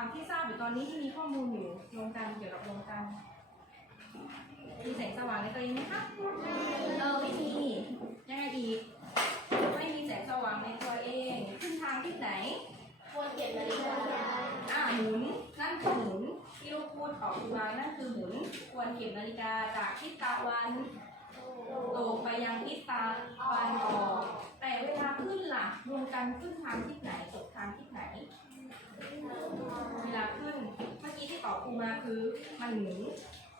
อ่าที่ทราบอยู่ตอนนี้ที่มีข้อมูลอยู่ดวงจันทร์เกี่ยวกับดวงจันทร์มีแสงสว่างในตัวเองไหมคะเออไม่มียังไงอีกไม่มีแสงสว่างในตัวเองขึ้นทางทิศไหน ควรเก็บนาฬิกาอ่าหมุนนั่นคือหมุนที่ลูกพูดออกมานั่นคือหมุนควรเข็มนาฬิกาจากทิศตะวันตกไปยังทิศตะวันออกแต่เวลาขึ้นล่ะดวงจันทร์ขึ้นทางทิศไหนตกทางทิศไหน เวลาขึ้นเมื่อกี้ที่ตอบ คือมันหมุน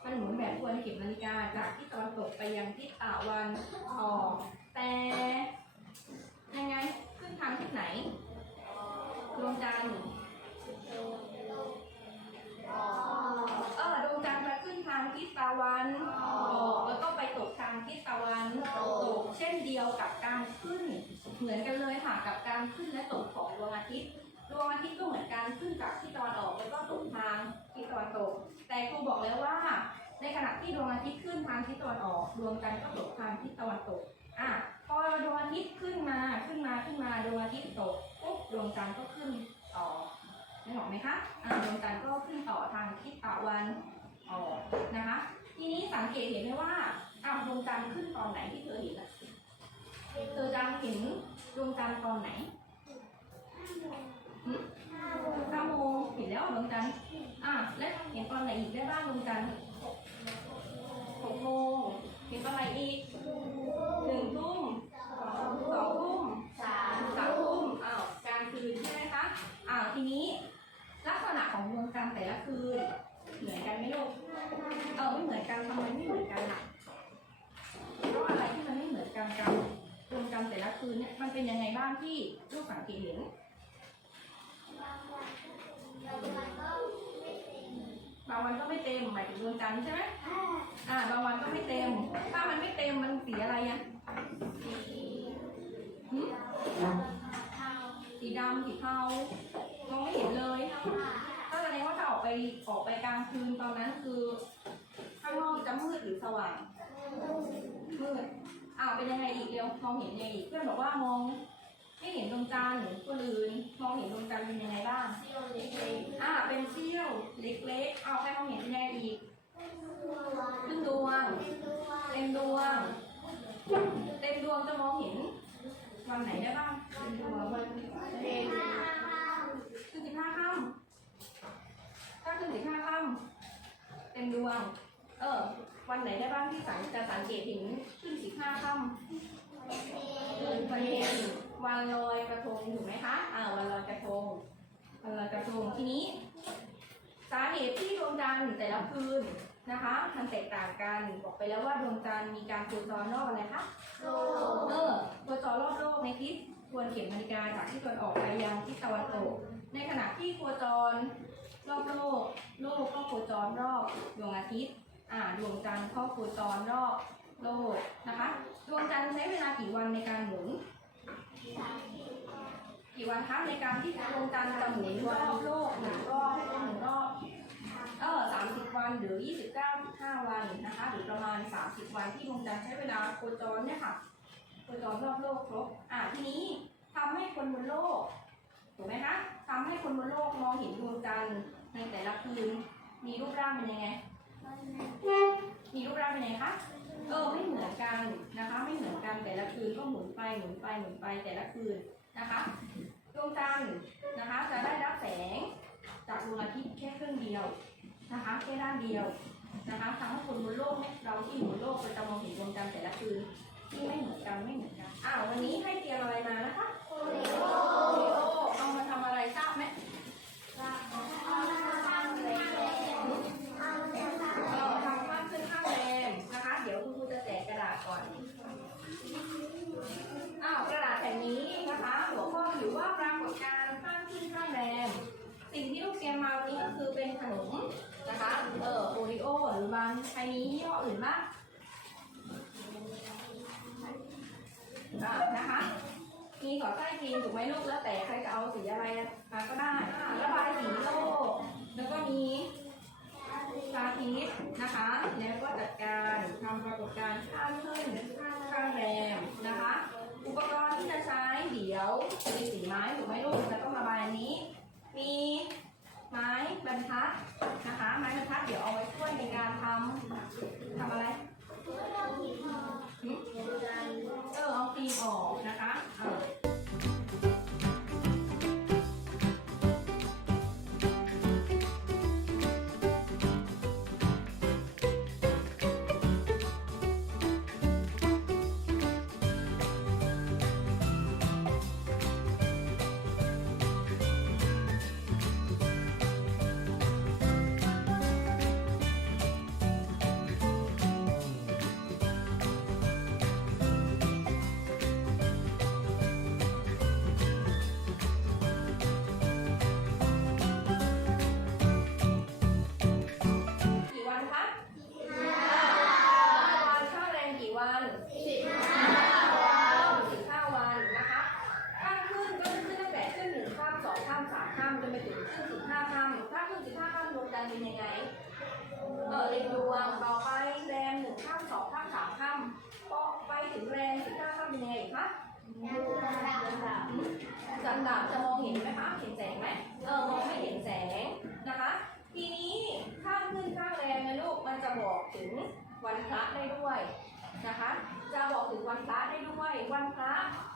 มันหมุนแบบควรเข็มนาฬิกาจากทิศตะวันตกไปยังทิศตะวันออกแต่ยังไงขึ้นทางทิศไหนดวงจันทร์เออดวงจันทร์จะขึ้นทางทิศตะวันออกแล้วก็ไปตกทางทิศตะวันตกเช่นเดียวกับการขึ้น เหมือนกันเลยค่ะกับการขึ้นและตกของดวงอาทิตย์ดวงอาทิตย์ก็เหมือนกันขึ้นจากทิศตะวันออก ครูบอกแล้วว่า ในขณะที่ดวงอาทิตย์ขึ้นทางทิศตะวันออก ดวงจันทร์ก็ตกทางทิศตะวันตก อะ พอดวงอาทิตย์ขึ้นมา ขึ้นมา ขึ้นมา ดวงอาทิตย์ตก ปุ๊บ ดวงจันทร์ก็ขึ้นต่อนึกออกไหมคะ อ่าดวงจันทร์ก็ขึ้นต่อทางทิศตะวันออกนะคะ ทีนี้สังเกตเห็นไหมว่า อ้าว ดวงจันทร์ขึ้นตอนไหนที่เธอเห็นอะเธอจังเห็นดวงจันทร์ตอนไหนหึเก้าโมงเห็นแล้วดวงจันทร์อ่าแล้วเห็นตอนไหนอีกได้บ้างดวงจันทร์หกโมงเห็นตอนไหนอีกหนึ่งทุ่มสองทุ่ม สาม สามทุ่มอ้าวกลางคืนใช่ไหมคะอ้าวทีนี้ ลักษณะ ของดวงจันทร์แต่ละคืนเหมือนกันไหมลูกเออไม่เหมือนกันทำไมไม่เหมือนกันล่ะเพราะอะไรที่มันไม่เหมือนกันกันดวงจันทร์แต่ละคืนเนี่ยมันเป็นยังไงบ้างที่ลูกสังเกตเห็นบางวันก็ไม่เต็มหมายถึงดวงจันทร์ใช่ไหมอ่าบางวันก็ไม่เต็ม ถ้ามันไม่เต็มมันสีอะไรอะสีดำสีเทามองไม่เห็นเลย ออกไปออกไปกลางคืนตอนนั้นคือข้างนอกจะมืดหรือสว่างมืดอ้าวเป็นยังไงอีกเดียวมองเห็นยังไงอีกเพื่อนบอกว่ามอง ไม่เห็นดวงจันทร์คนอื่นมองเห็นดวงจันทร์เป็นยังไงบ้างเที่ยวเล็กอ่าเป็นเสี้ยวเล็กๆเอาใครมองเห็นเป็นยังไงอีกครึ่งดวงเต็มดวงเต็มดวงจะมองเห็นวันไหนได้บ้างเต็มดวงวันเพ็ญขึ้นสิบห้าค่ำถ้าขึ้นสิบห้าค่ำเต็มดวง เออ วันไหนได้บ้างที่สังจะสัง เกตเห็นขึ้นสิบห้าค่ำวันเพ็ญวันลอยกระทงถูกไหมคะอ่าวันลอยกระทงวันลอยกระทงทีนี้ สาเหตุที่ดวงจันทร์แต่ละคืนนะคะมันแตกต่างกันบอกไปแล้วว่าดวงจันทร์มีการโคจรรอบอะไรคะโลเออโคจรรอบโลกในทิศทวนเข็มนาฬิกาจากที่ตะวันออกไปยังทิศตะวันตก ในขณะที่โคจรรอบโลก โลกก็โคจรรอบดวงอาทิตย์ อ่า ดวงจันทร์ก็โคจรรอบ โลกนะคะ ดวงจันทร์ใช้เวลากี่วันในการหมุน กี่วันคะในการที่ดวงจันทร์จะหมุนรอบโลกหนึ่งรอบหนึ่งรอบเออสามสิบวันหรือยี่สิบเก้าห้าวันนะคะ หรือประมาณสามสิบวันที่ดวงจันทร์ใช้เวลาโคจรเนี่ยค่ะ โคจรรอบโลกครบ อ่าทีนี้ทำให้คนบนโลกถูกไหมคะทำให้คนบนโลกมองเห็นดวงจันทร์ในแต่ละคืน มีรูปร่างเป็นยังไง มีรูปร่างเป็นยังไงคะ เออไม่เหมือนกันนะคะ ไม่เหมือนกันแต่ละคืนก็หมุนไปหมุนไปหมุนไปแต่ละคืนนะคะดวงจันทร์นะคะ จะได้รับแสงจากดวงอาทิตย์แค่ครึ่งเดียวนะคะแค่ด้านเดียวนะคะทำให้คนบนโลกเนี่ยเราที่อยู่บนโลกเราจะมองเห็นดวงจันทร์แต่ละคืนที่ไม่เหมือนกันไม่เหมือนกันอ้าววันนี้ให้เตรียมอะไรมานะคะ มียี่ห้ออื่นบ้างอ่านะคะมีขอไส้จริงถูกไหมลูกแล้วแต่ใครจะเอาสีอะไรมาก็ได้ระบายสีโลกแล้วก็มีสาธิตนะคะ แล้วก็จัดการทำปรากฏการณ์ข้ามขึ้นข้ามแรมนะคะ อุปกรณ์ที่จะใช้เดี๋ยวมีสีไม้ถูกไหมลูกจะต้องระบายอันนี้ มี บรรทัดนะคะ ไม้บรรทัดเดี๋ยวเอาไว้ช่วยในการทำทำอะไรหึเออเอาฟิล์มออกนะคะ จันดาบจะมองเห็นไหมคะ เห็นแสงไหมเออมองไม่เห็นแสงนะคะ ทีนี้ข้างขึ้นข้างแรมนะลูก มันจะบอกถึงวันพระได้ด้วยนะคะ จะบอกถึงวันพระได้ด้วย วันพระ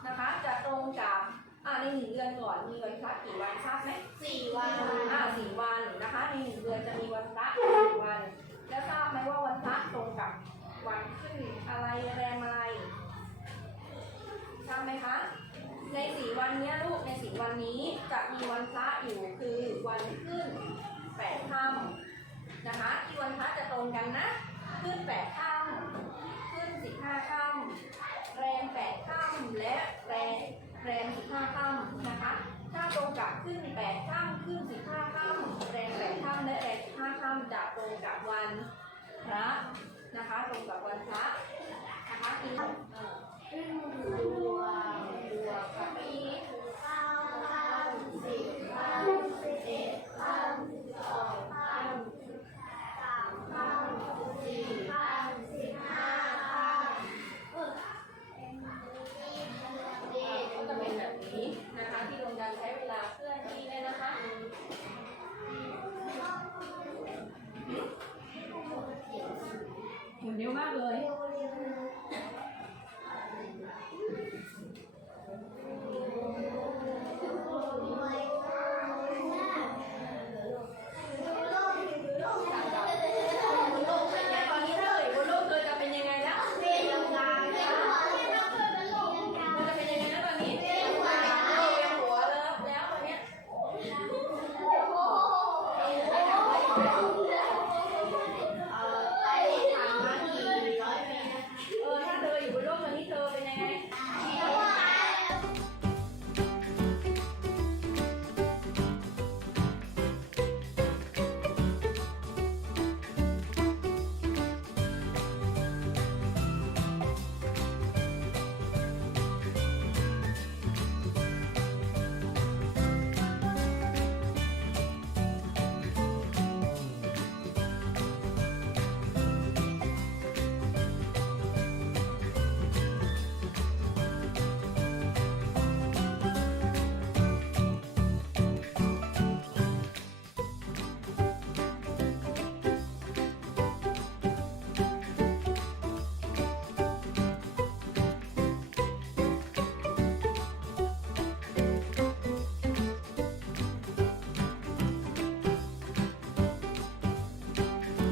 นะคะ จะตรงกับอ่าในหนึ่งเดือนก่อนมีวันพระกี่วันทราบไหมสี่วันอ่าสี่วันนะคะ ในหนึ่งเดือนจะมีวันพระสี่วัน แล้วทราบไหมว่าวันพระตรงกับวันขึ้นอะไรแรมอะไรทราบไหมคะ ในสี่วันนี้ลูกในสี่วันนี้จะมีวันพระอยู่คือวันขึ้นแปดค่ำนะคะ ที่วันพระจะตรงกันนะ ขึ้นแปดค่ำขึ้นสิบห้าค่ำแรมแปดค่ำและแรมแรมสิบห้าค่ำนะคะ ถ้าตรงกับขึ้นแปดค่ำขึ้นสิบห้าค่ำแรมแปดค่ำและแรมสิบห้าค่ำจะตรงกับวันพระนะคะ ตรงกับวันพระนะคะอีก